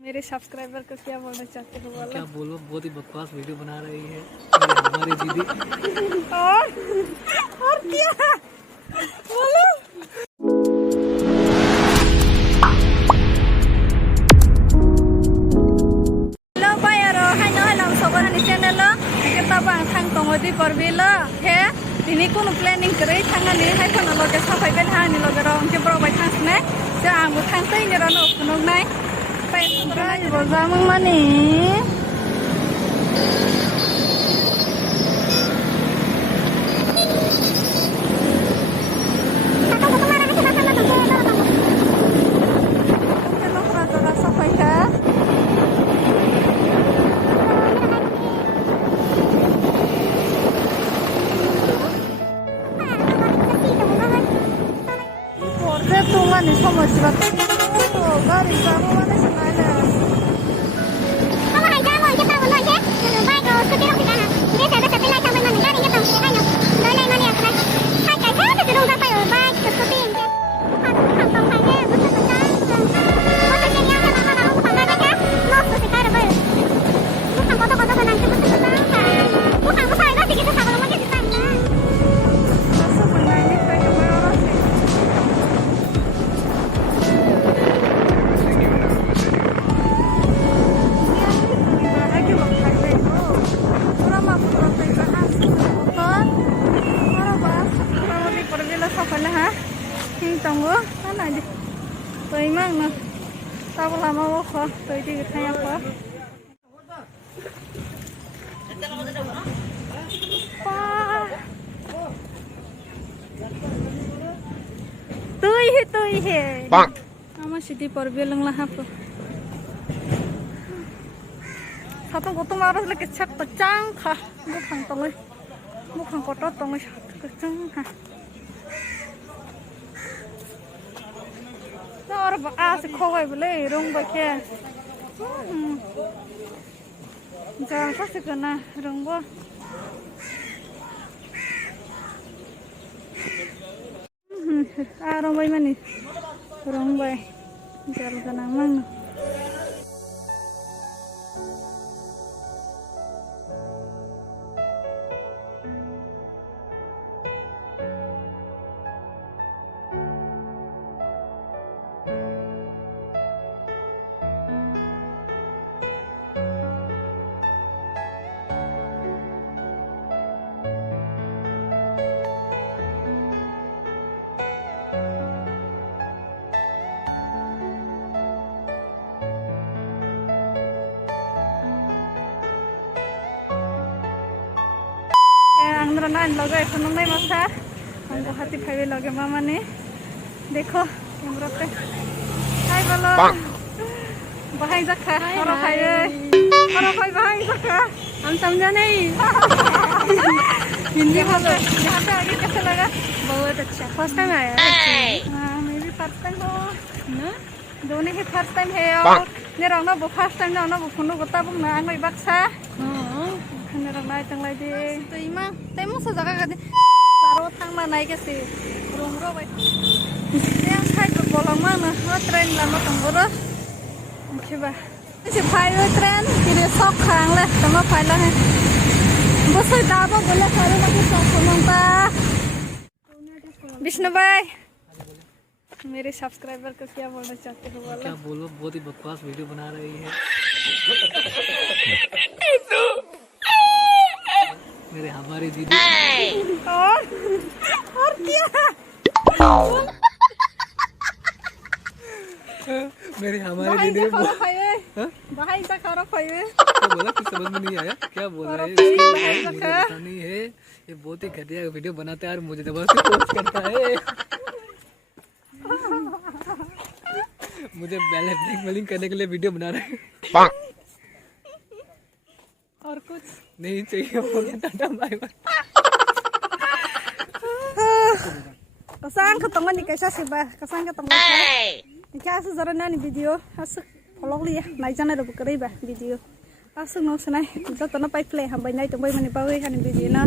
मेरे सब्सक्राइबर को क्या बोलना चाहते हो बोलो? क्या बोलो, बहुत ही बकवास वीडियो बना रही है हमारी दीदी। और क्या बोलो? Hello bayaro, hai no halam sobar hani channel lo. Kita bang thang tongodi porbil lo. He, ini kuno planning kere thangani hai kono loge sapai ben hani loge ro ke bro bai thang ne. Ja ang thang tai ni ro no kuno nai. Pai bai ro jamang mani. Tumani समस्या तो गाड़ी जानो वाले सुनाए ले हम हाय जा मोन के ता बोलो के बाइक और स्कूटी रख जाना ये से बस पेला ता मन गाड़ी ये तो हाय नो दोले माने अपना हाय का से तो रूम पायो बाइक स्कूटी के हम तो हाय ले बस तो जा बस के यहाँ ना ना हम पंगा का नो से कार बे हम कतो बना के बस तो वो हम सारे का टिकट साबल मगे दिता ना सब बनाने पे हमारा tunggu mana aja tuh emang nah tahu lama kok tuh itu kayak apa tuh ihe ama sidi porbilang lah apa satu gotong harus lagi cek tecang kah bukan kotor tongoi satu kecang kah और आज खोगे बोले रंग बके जा कैसे करना रंग आ रंग भाई मनी रंग भाई जल करना मन अंदर ना लगे ऐसा नहीं मसा हमको हाथी फाइवे लगे मामा ने देखो कैमरा पे हाय बोलो बहाई जखा और भाई बहाई जखा हम समझा नहीं हिंदी बोलो यहाँ पे आगे कैसा लगा बहुत अच्छा फर्स्ट टाइम आया हाँ मैं भी फर्स्ट टाइम हो ना दोनों ही फर्स्ट टाइम है और ने रंगना वो फर्स्ट टाइम रंगना वो फोनो को तब ना मैं बक्सा खाना नाय तंगलाय दे तो इमा तैमो से जगह का दे सारो थांग मा नाय केसे रूम रो बाय ने साइड को बोलंग मा ना ट्रेन लानो तंगरो ओकेबा से फाइव ट्रेन तिरे सक खांग ले तमा फाइला है बस दाबो बोले सारो लगे सक मंता विष्णु भाई मेरे सब्सक्राइबर को क्या बोलना चाहते हो बोलो? क्या बोलो, बहुत ही बकवास वीडियो बना रही है मेरे हमारी दीदी और क्या मेरे हमारी दीदी भाई का करो फाइवे क्या बोला, कुछ समझ में नहीं आया क्या बोल रहा है मुझे पता नहीं है। ये बहुत ही घटिया वीडियो बनाता है और मुझे जबरदस्ती पोस्ट करता है मुझे ब्लैकमेलिंग करने के लिए वीडियो बना रहे हैं और कुछ नहीं चाहिए हो गया tata bye bye kesan ketemu nih kayak sih bah kesan ketemu क्या से जरा ना वीडियो असु फॉलो लिया नाइ जाना रो करे बा वीडियो असु नो सनाय तो ना पाइ प्ले हम बाय नाइ तो बाय मने बावे हन वीडियो ना